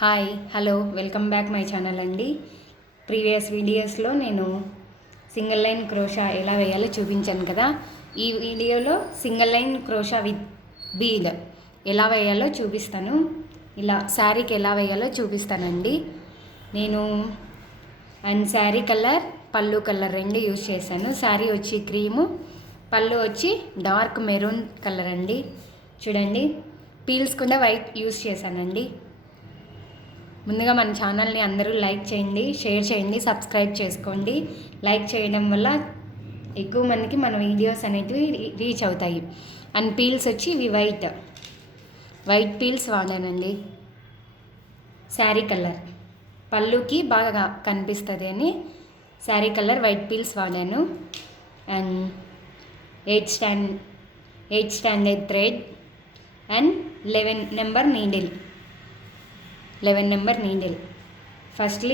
Hi hello welcome back my channel అండి. Previous వీడియోస్లో నేను సింగిల్ లైన్ క్రోషా ఎలా వేయాలో చూపించాను కదా. ఈ వీడియోలో single line crochet with bead ఎలా వేయాలో చూపిస్తాను. ఇలా శారీకి ఎలా వేయాలో చూపిస్తానండి. నేను శారీ కలర్ పళ్ళు కలర్ రెండు యూజ్ చేశాను. శారీ వచ్చి క్రీము, పళ్ళు వచ్చి డార్క్ మెరూన్ కలర్ అండి. చూడండి, పీల్స్ కూడా వైట్ యూజ్ చేశానండి. ముందుగా మన ఛానల్ని అందరూ లైక్ చేయండి, షేర్ చేయండి, సబ్స్క్రైబ్ చేసుకోండి. లైక్ చేయడం వల్ల ఎక్కువ మందికి మన వీడియోస్ అనేటివి రీచ్ అవుతాయి. అండ్ పీల్స్ వచ్చి ఇవి వైట్ పీల్స్ వాడానండి. శారీ కలర్ పళ్ళుకి బాగా కనిపిస్తుంది అని శారీ కలర్ వైట్ పీల్స్ వాడాను. And 8 standard thread and 11 number needle. First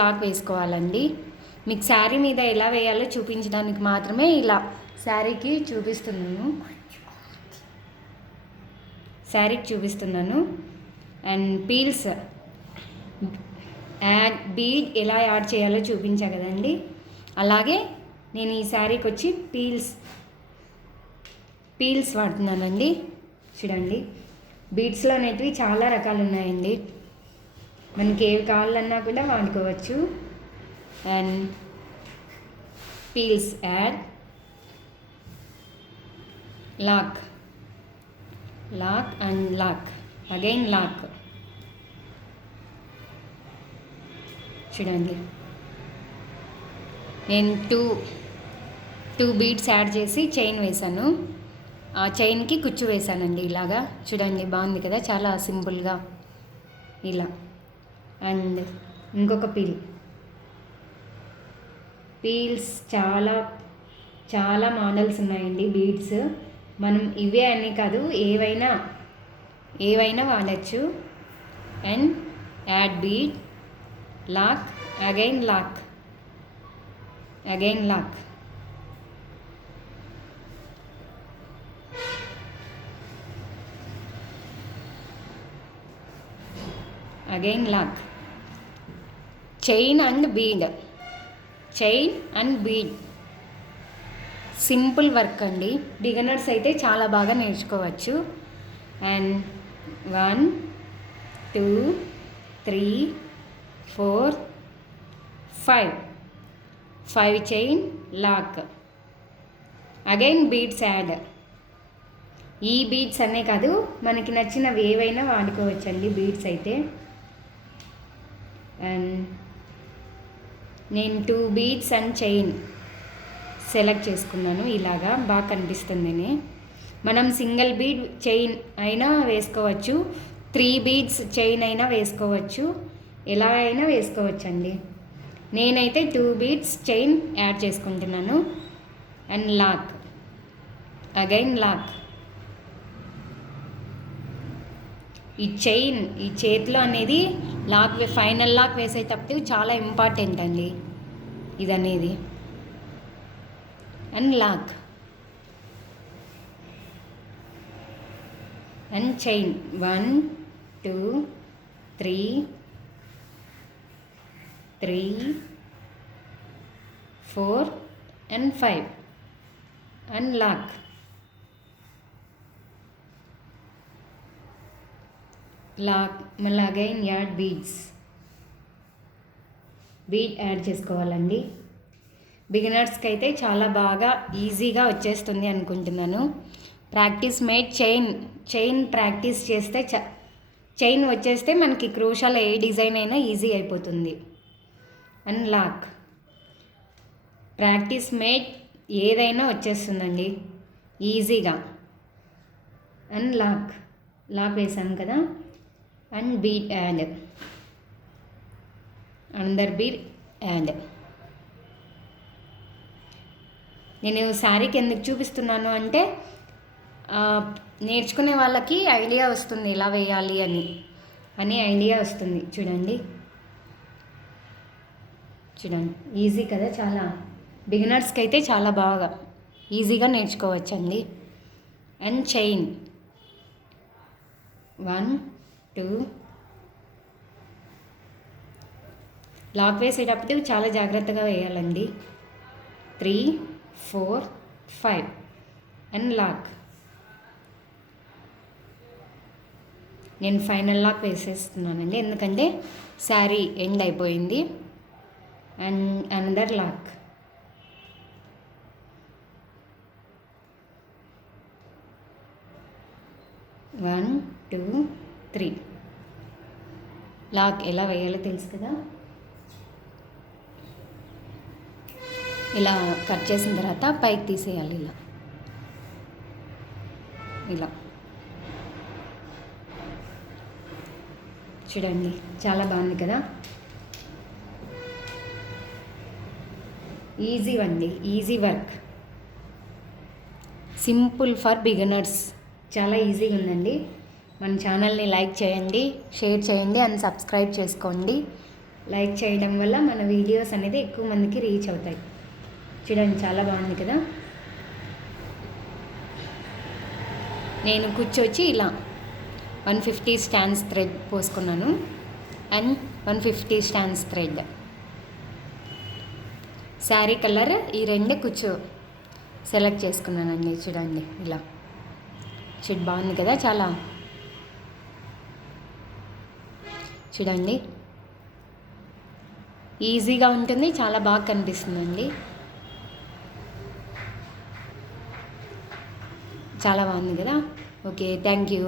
lock వేసుకోవాలండి. మీకు శారీ మీద ఎలా వేయాలో చూపించడానికి మాత్రమే ఇలా శారీకి చూపిస్తున్నాను. అండ్ పీల్స్ బీడ్ ఎలా యాడ్ చేయాలో చూపించా కదండి. అలాగే నేను ఈ శారీకి వచ్చి పీల్స్ వాడుతున్నానండి. చూడండి, బీడ్స్లో అనేటివి చాలా రకాలు ఉన్నాయండి. మనకి ఏవి కావాలన్నా కూడా వాడుకోవచ్చు. And pearls add, lock and lock again lock. చూడండి, నేను టూ బీడ్స్ యాడ్ చేసి చైన్ వేశాను. ఆ చైన్కి కుచ్చు వేశానండి. ఇలాగా చూడండి, బాగుంది కదా, చాలా సింపుల్గా ఇలా. అండ్ ఇంకొక పీల్స్ చాలా చాలా మోడల్స్ ఉన్నాయండి. బీడ్స్ మనం ఇవే అని కాదు, ఏవైనా వాడచ్చు. And add bead, lock again lock. Again lock. Chain and bead simple work అండి. బిగినర్స్ అయితే చాలా బాగా నేర్చుకోవచ్చు. And 1 2 3 4 5 chain lock. Again beads add. ఈ బీడ్స్ అనే కాదు, మనకి నచ్చినవి ఏవైనా వాడుకోవచ్చండి బీడ్స్ అయితే. అండ్ నేను 2 బీడ్స్ అండ్ చైన్ సెలెక్ట్ చేసుకున్నాను. ఇలాగా బాగా కనిపిస్తుందని. మనం సింగిల్ బీడ్ చైన్ అయినా వేసుకోవచ్చు, 3 బీడ్స్ చైన్ అయినా వేసుకోవచ్చు, ఎలా అయినా వేసుకోవచ్చండి. నేనైతే 2 బీడ్స్ చైన్ యాడ్ చేసుకుంటున్నాను. And lock again lock. ఈ చేతిలో అనేది ఫైనల్ లాక్ వేసేటప్పుడు చాలా ఇంపార్టెంట్ అండి ఇదనేది. And lock and chain 1 2 3 4 and 5 and lock. మళ్ళీ అగైన్ యాడ్ బీడ్ యాడ్ చేసుకోవాలండి. బిగినర్స్కి అయితే చాలా బాగా ఈజీగా వచ్చేస్తుంది అనుకుంటున్నాను. ప్రాక్టీస్ మేడ్ చైన్ ప్రాక్టీస్ చేస్తే చైన్ వచ్చేస్తే మనకి క్రోషాలో ఏ డిజైన్ అయినా ఈజీ అయిపోతుంది. And lock. ప్రాక్టీస్ మేడ్ ఏదైనా వచ్చేస్తుందండి ఈజీగా. అండ్ లాక్ వేసాను కదా. And bead add, under bead add. నేను శారీకి ఎందుకు చూపిస్తున్నాను అంటే నేర్చుకునే వాళ్ళకి ఐడియా వస్తుంది ఎలా వేయాలి అని ఐడియా వస్తుంది. చూడండి ఈజీ కదా, చాలా బిగినర్స్కి అయితే చాలా బాగా ఈజీగా నేర్చుకోవచ్చండి. అండ్ చైన్ 1 2 లాక్ వేసేటప్పుడు చాలా జాగ్రత్తగా వేయాలండి. 3 4 5 అండ్ లాక్. నేను ఫైనల్ లాక్ వేసేస్తున్నానండి, ఎందుకంటే శారీ ఎండ్ అయిపోయింది. And another lock. One two three. Lock ఎలా వేయాలో తెలుసు కదా. ఇలా కట్ చేసిన తర్వాత పైకి తీసేయాలి. ఇలా చూడండి, చాలా బాగుంది కదా. ఈజీ అండి, easy work, simple for beginners. చాలా ఈజీగా ఉందండి. మన ఛానల్ని లైక్ చేయండి, షేర్ చేయండి అండ్ సబ్స్క్రైబ్ చేసుకోండి. లైక్ చేయడం వల్ల మన వీడియోస్ అనేది ఎక్కువ మందికి రీచ్ అవుతాయి. చూడండి, చాలా బాగుంది కదా. నేను కూర్చొచ్చి ఇలా 150 స్టాండ్స్ థ్రెడ్ పోసుకున్నాను and 150 stands thread. Sari colour ఈ రెండు కూర్చో సెలెక్ట్ చేసుకున్నానండి. చూడండి, ఇలా బాగుంది కదా. చాలా చూడండి, ఈజీగా ఉంటుంది, చాలా బాగా కనిపిస్తుందండి. చాలా బాగుంది కదా. Okay, thank you.